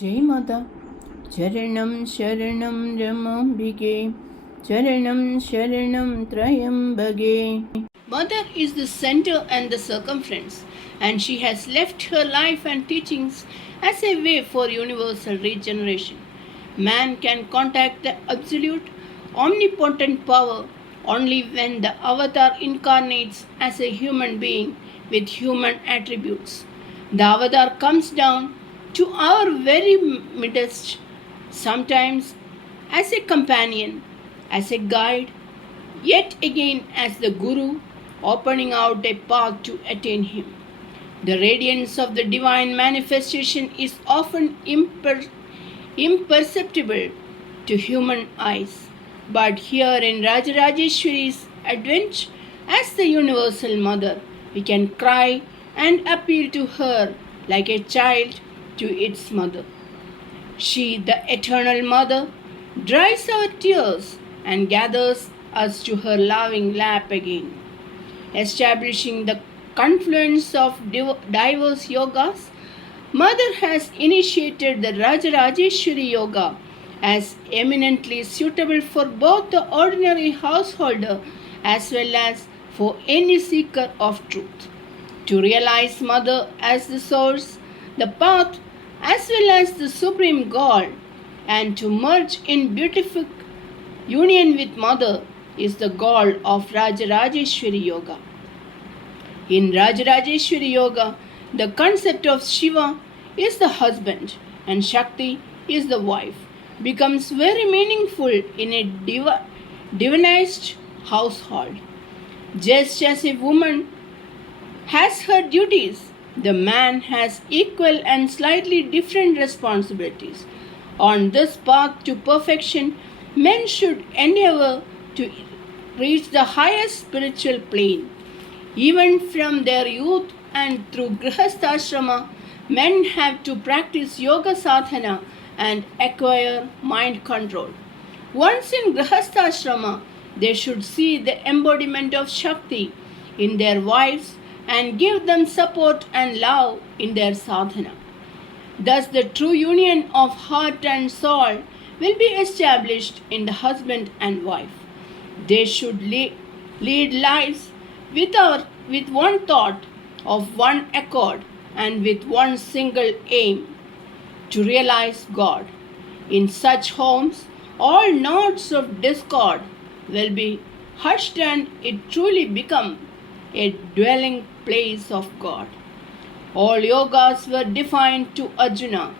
जय माता। चरणं शरणं रमाम्बिके, चरणं शरणं त्रयम्बके. Mother is the center and the circumference, and she has left her life and teachings as a way for universal regeneration. Man can contact the absolute, omnipotent power only when the avatar incarnates as a human being with human attributes. The avatar comes down to our very midst, sometimes as a companion, as a guide, yet again as the Guru, opening out a path to attain Him. The radiance of the divine manifestation is often imperceptible to human eyes, but here in Rajarajeshwari's advent as the Universal Mother, we can cry and appeal to her like a child to its mother. She, the Eternal Mother, dries our tears and gathers us to her loving lap again. Establishing the confluence of diverse yogas, Mother has initiated the Rajarajeshwari Yoga as eminently suitable for both the ordinary householder as well as for any seeker of truth. To realize Mother as the source, the path, as well as the supreme goal, and to merge in beautiful union with Mother is the goal of Rajarajeshwari Yoga. In Rajarajeshwari Yoga, the concept of Shiva is the husband and Shakti is the wife becomes very meaningful in a divinized household. Just as a woman has her duties, the man has equal and slightly different responsibilities. On this path to perfection, men should endeavor to reach the highest spiritual plane. Even from their youth and through Grihasthashrama, men have to practice yoga sadhana and acquire mind control. Once in Grihasthashrama, they should see the embodiment of Shakti in their wives and give them support and love in their sadhana. Thus, the true union of heart and soul will be established in the husband and wife. They should lead lives with one thought, of one accord, and with one single aim to realize God. In such homes, all notes of discord will be hushed and it truly become a dwelling place of God. All yogas were defined to Arjuna.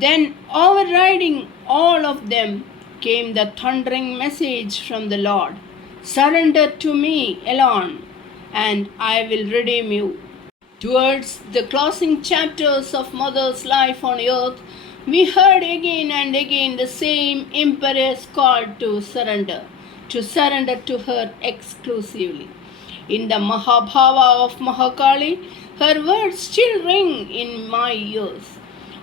Then, overriding all of them, came the thundering message from the Lord: surrender to me alone, and I will redeem you. Towards the closing chapters of Mother's life on earth, we heard again and again the same imperious call to surrender to her exclusively. In the Mahabhava of Mahakali, her words still ring in my ears.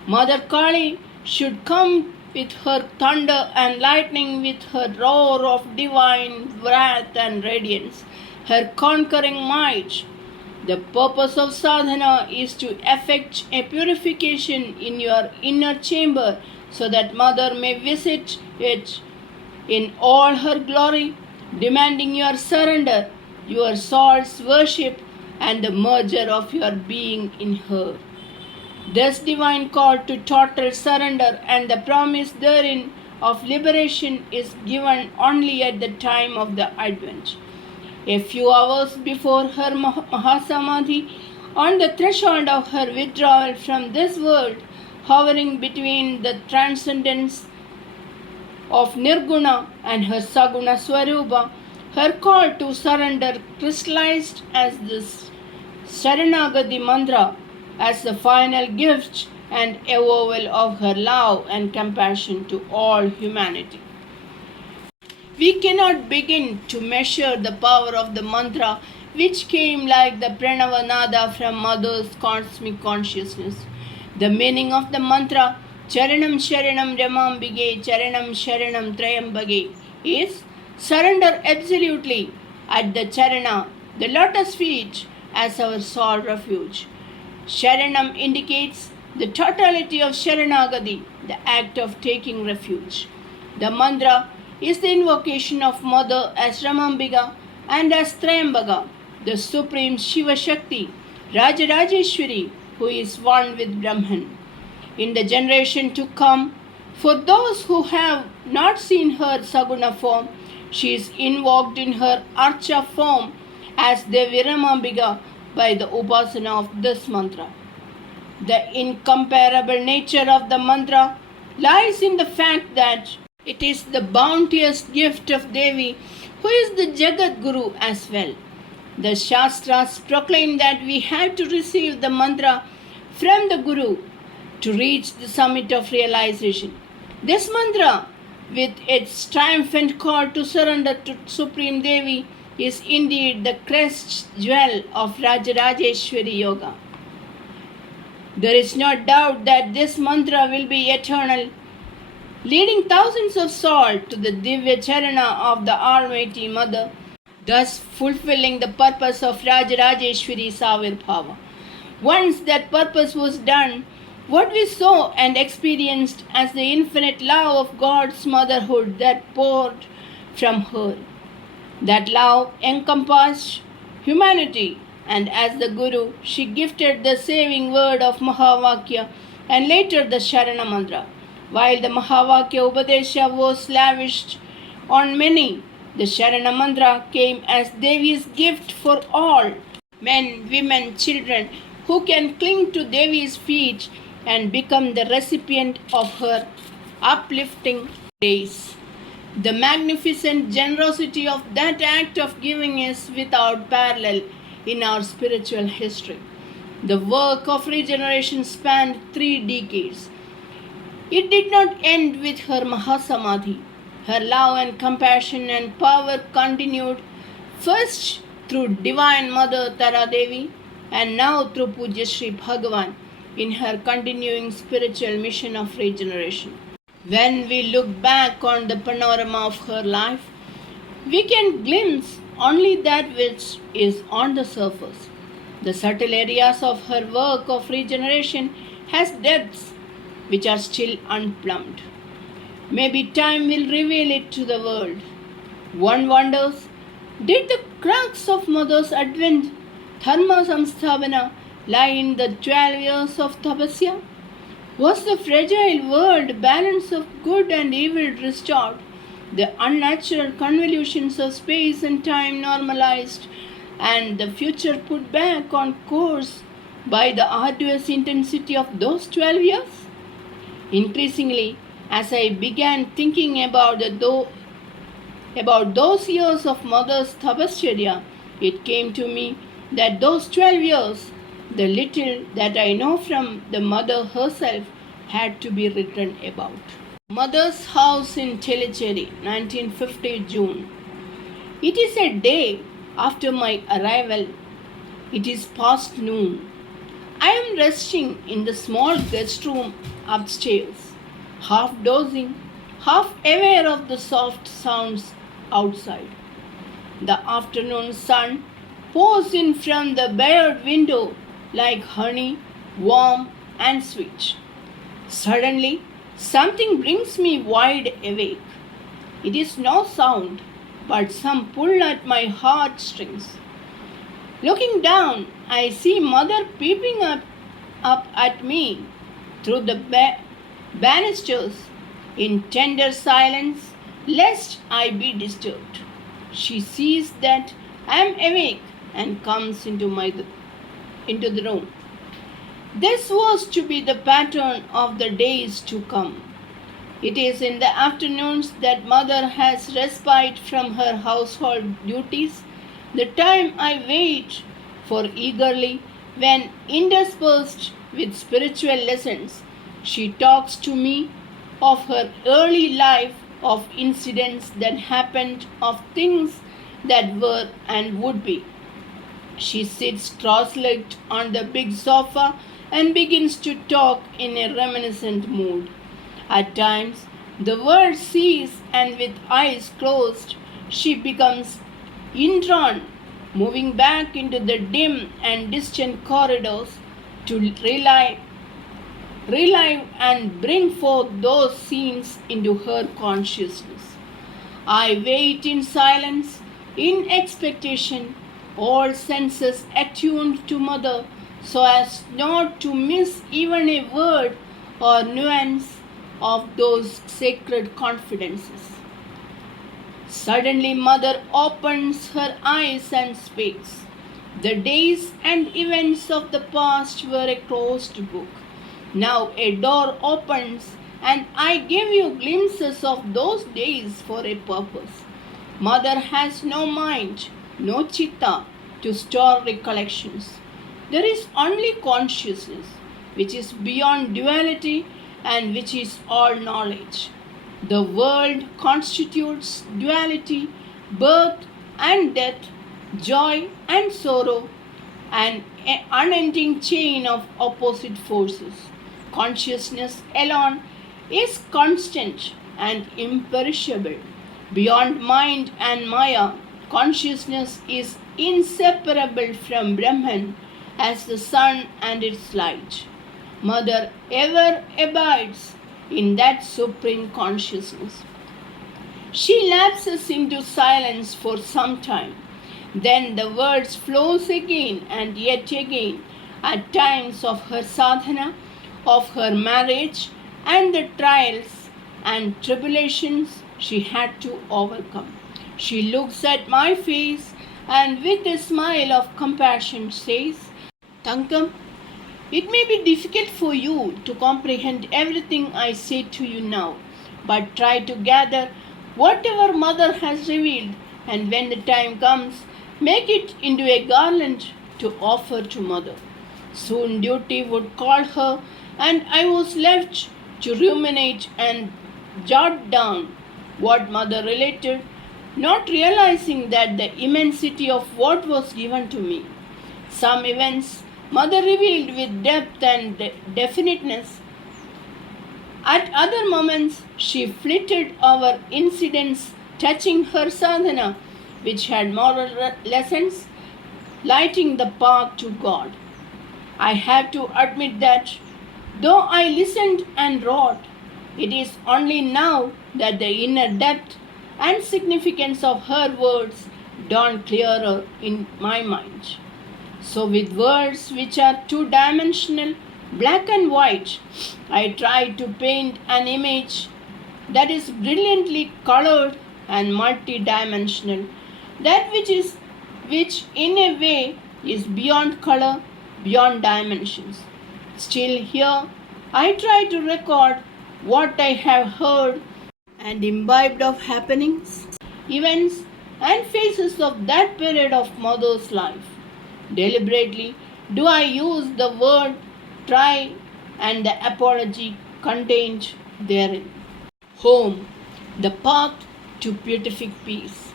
Mother Kali should come with her thunder and lightning, with her roar of divine wrath and radiance, her conquering might. The purpose of sadhana is to effect a purification in your inner chamber so that Mother may visit it in all her glory, demanding your surrender, your soul's worship, and the merger of your being in her. This divine call to total surrender and the promise therein of liberation is given only at the time of the Advent. A few hours before her Mahasamadhi, on the threshold of her withdrawal from this world, hovering between the transcendence of Nirguna and her Saguna Swarupa, her call to surrender crystallized as this Sharanagati mantra, as the final gift and avowal of her love and compassion to all humanity. We cannot begin to measure the power of the mantra which came like the Pranavanada from Mother's cosmic consciousness. The meaning of the mantra Charanam Sharanam Ramambige Charanam Sharanam Trayambage is surrender absolutely at the Charana, the lotus feet, as our sole refuge. Sharanam indicates the totality of Sharanagati, the act of taking refuge. The mantra is the invocation of Mother as Ramambiga and as Trayambaka, the Supreme Shiva Shakti, Rajarajeshwari, who is one with Brahman. In the generation to come, for those who have not seen her Saguna form, she is invoked in her Archa form as Devi Ramambiga by the Upasana of this mantra. The incomparable nature of the mantra lies in the fact that it is the bounteous gift of Devi, who is the Jagat Guru as well. The Shastras proclaim that we have to receive the mantra from the Guru to reach the summit of realization. This mantra, with its triumphant call to surrender to Supreme Devi, is indeed the crest jewel of Rajarajeshwari Yoga. There is no doubt that this mantra will be eternal, leading thousands of souls to the Divya Charana of the Almighty Mother, thus fulfilling the purpose of Rajarajeshwari's Avirbhava. Once that purpose was done, what we saw and experienced as the infinite love of God's motherhood that poured from her. That love encompassed humanity, and as the Guru, she gifted the saving word of Mahavakya and later the Sharana mantra. While the Mahavakya Upadesha was lavished on many, the Sharana mantra came as Devi's gift for all, men, women, children, who can cling to Devi's feet and become the recipient of her uplifting grace. The magnificent generosity of that act of giving is without parallel in our spiritual history. The work of regeneration spanned 3 decades. It did not end with her Mahasamadhi. Her love and compassion and power continued first through Divine Mother Tara Devi and now through Pujya Sri Bhagavan in her continuing spiritual mission of regeneration. When we look back on the panorama of her life, we can glimpse only that which is on the surface. The subtle areas of her work of regeneration has depths which are still unplumbed. Maybe time will reveal it to the world. One wonders, did the crux of Mother's advent, Dharma Samsthavana, lie in the 12 years of tapasya? Was the fragile world balance of good and evil restored, the unnatural convolutions of space and time normalized, and the future put back on course by the arduous intensity of those 12 years? Increasingly, as I began thinking about those years of Mother's tapasya, it came to me that those 12 years, the little that I know from the Mother herself, had to be written about. Mother's house in Tellicherry, 1950 June. It is a day after my arrival. It is past noon. I am resting in the small guest room upstairs, half dozing, half aware of the soft sounds outside. The afternoon sun pours in from the barred window like honey, warm and sweet. Suddenly, something brings me wide awake. It is no sound, but some pull at my heartstrings. Looking down, I see Mother peeping up at me through the banisters in tender silence, lest I be disturbed. She sees that I am awake and comes into the room. This was to be the pattern of the days to come. It is in the afternoons that Mother has respite from her household duties, the time I wait for eagerly when, interspersed with spiritual lessons, she talks to me of her early life, of incidents that happened, of things that were and would be. She sits cross-legged on the big sofa and begins to talk in a reminiscent mood. At times, the world ceases, and with eyes closed, she becomes indrawn, moving back into the dim and distant corridors to rely relive and bring forth those scenes into her consciousness. I wait in silence, in expectation, all senses attuned to Mother, so as not to miss even a word or nuance of those sacred confidences. Suddenly, Mother opens her eyes and speaks. The days and events of the past were a closed book. Now a door opens, and I give you glimpses of those days for a purpose. Mother has no mind, no chitta to store recollections. There is only consciousness, which is beyond duality and which is all knowledge. The world constitutes duality, birth and death, joy and sorrow, an unending chain of opposite forces. Consciousness alone is constant and imperishable. Beyond mind and Maya, consciousness is inseparable from Brahman as the sun and its light. Mother ever abides in that supreme consciousness. She lapses into silence for some time. Then the words flows again and yet again, at times of her sadhana, of her marriage, and the trials and tribulations she had to overcome. She looks at my face and with a smile of compassion says, Tankam, it may be difficult for you to comprehend everything I say to you now, but try to gather whatever Mother has revealed, and when the time comes, make it into a garland to offer to Mother. Soon duty would call her, and I was left to ruminate and jot down what Mother related, not realizing that the immensity of what was given to me. Some events Mother revealed with depth and definiteness. At other moments, she flitted over incidents touching her sadhana, which had moral lessons, lighting the path to God. I have to admit that, though I listened and wrote, it is only now that the inner depth and significance of her words dawn clearer in my mind. So, with words which are two-dimensional, black and white, I try to paint an image that is brilliantly colored and multi-dimensional, that which in a way is beyond color, beyond dimensions. Still here, I try to record what I have heard and imbibed of happenings, events, and phases of that period of Mother's life. Deliberately do I use the word try and the apology contained therein. Home, the path to beatific peace.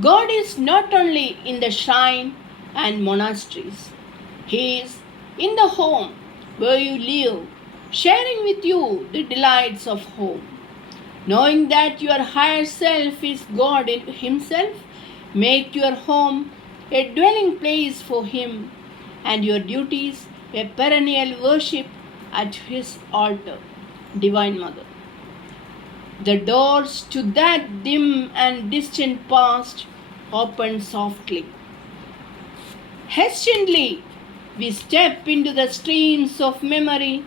God is not only in the shrine and monasteries, He is in the home where you live, sharing with you the delights of home. Knowing that your higher self is God in Himself, make your home a dwelling place for Him and your duties a perennial worship at His altar. Divine Mother. The doors to that dim and distant past open softly. Hesitantly, we step into the streams of memory,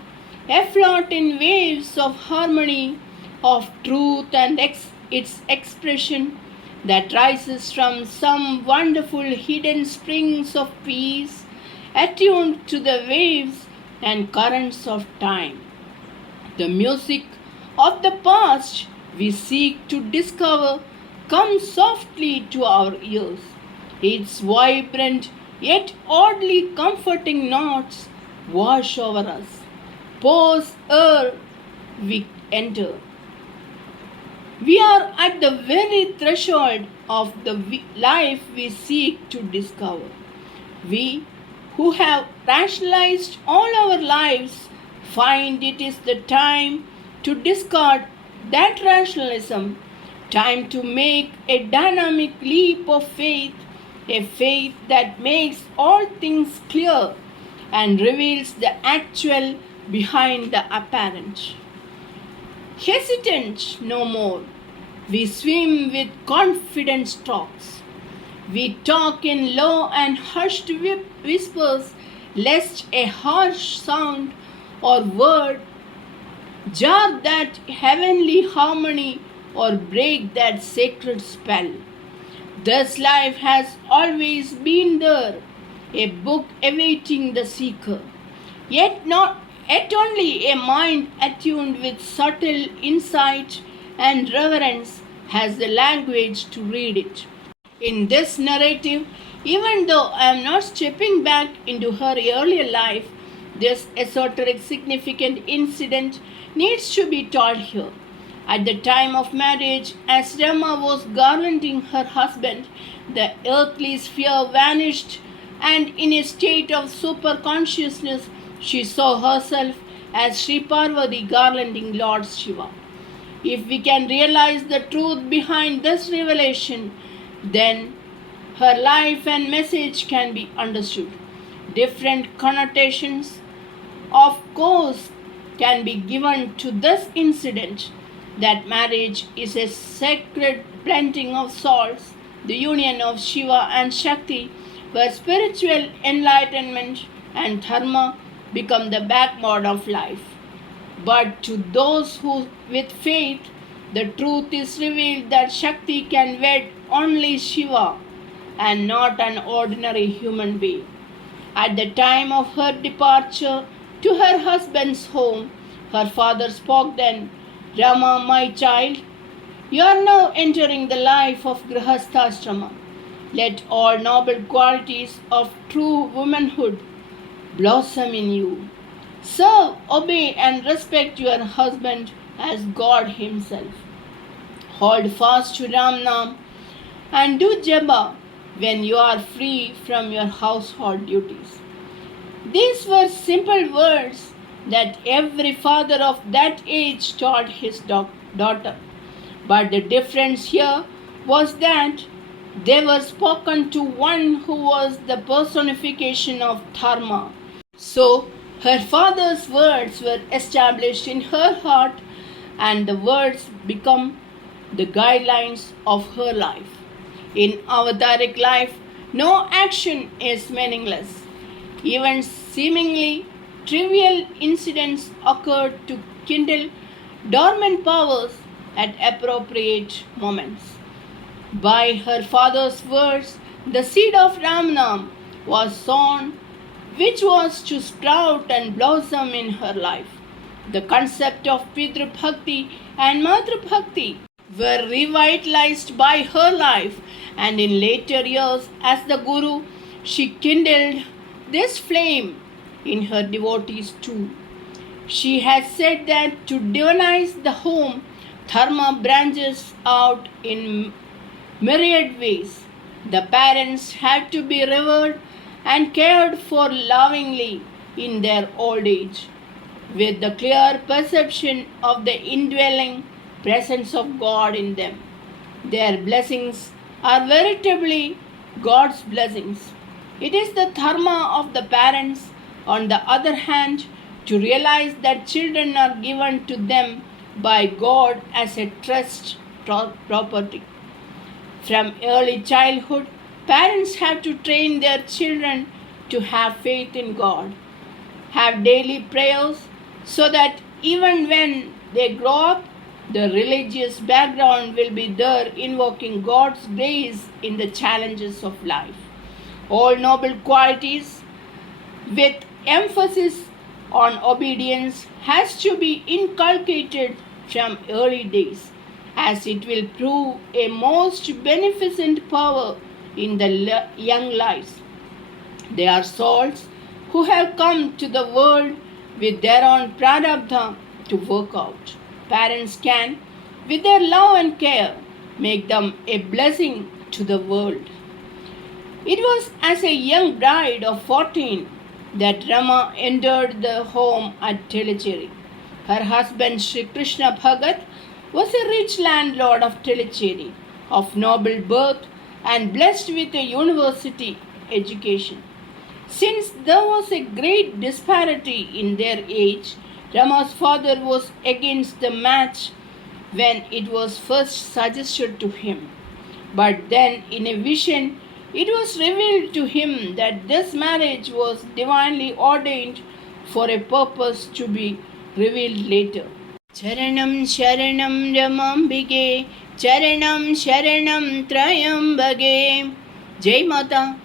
afloat in waves of harmony, of truth and its expression that rises from some wonderful hidden springs of peace, attuned to the waves and currents of time. The music of the past we seek to discover comes softly to our ears. Its vibrant yet oddly comforting notes wash over us, pause ere we enter. We are at the very threshold of the life we seek to discover. We who have rationalized all our lives find it is the time to discard that rationalism, time to make a dynamic leap of faith, a faith that makes all things clear and reveals the actual behind the apparent. Hesitant no more, we swim with confident strokes. We talk in low and hushed whispers, lest a harsh sound or word jar that heavenly harmony or break that sacred spell. Thus life has always been there, a book awaiting the seeker, yet only a mind attuned with subtle insight and reverence has the language to read it. In this narrative, even though I am not stepping back into her earlier life, this esoteric significant incident needs to be told here. At the time of marriage, as Rama was garlanding her husband, the earthly sphere vanished, and in a state of super consciousness, she saw herself as Sri Parvati garlanding Lord Shiva. If we can realize the truth behind this revelation, then her life and message can be understood. Different connotations, of course, can be given to this incident, that marriage is a sacred blending of souls, the union of Shiva and Shakti, where spiritual enlightenment and dharma become the backbone of life. But to those who, with faith, the truth is revealed that Shakti can wed only Shiva and not an ordinary human being. At the time of her departure to her husband's home, her father spoke then, Rama, my child, you are now entering the life of Grihasthashrama. Let all noble qualities of true womanhood blossom in you. Serve, obey, and respect your husband as God Himself. Hold fast to Ram Nam and do Japa when you are free from your household duties. These were simple words that every father of that age taught his daughter. But the difference here was that they were spoken to one who was the personification of dharma. So her father's words were established in her heart, and the words become the guidelines of her life. In avataric life, no action is meaningless. Even seemingly trivial incidents occurred to kindle dormant powers at appropriate moments. By her father's words, the seed of Ramanam was sown, which was to sprout and blossom in her life. The concept of Pitru Bhakti and Matru Bhakti were revitalized by her life, and in later years, as the Guru, she kindled this flame in her devotees too. She has said that to divinize the home, dharma branches out in myriad ways. The parents have to be revered and cared for lovingly in their old age, with the clear perception of the indwelling presence of God in them. Their blessings are veritably God's blessings. It is the dharma of the parents, on the other hand, to realize that children are given to them by God as a trust property. From early childhood, parents have to train their children to have faith in God, have daily prayers, so that even when they grow up, the religious background will be there invoking God's grace in the challenges of life. All noble qualities with emphasis on obedience has to be inculcated from early days, as it will prove a most beneficent power in the young lives. They are souls who have come to the world with their own prarabdha to work out. Parents can, with their love and care, make them a blessing to the world. It was as a young bride of 14 that Rama entered the home at Telecheri. Her husband Sri Krishna Bhagat was a rich landlord of Telecheri, of noble birth and blessed with a university education. Since there was a great disparity in their age, Rama's father was against the match when it was first suggested to him. But then, in a vision, it was revealed to him that this marriage was divinely ordained for a purpose to be revealed later. Charanam Sharanam Ramambige, Charanam Sharanam Trayambage. Jai Mata.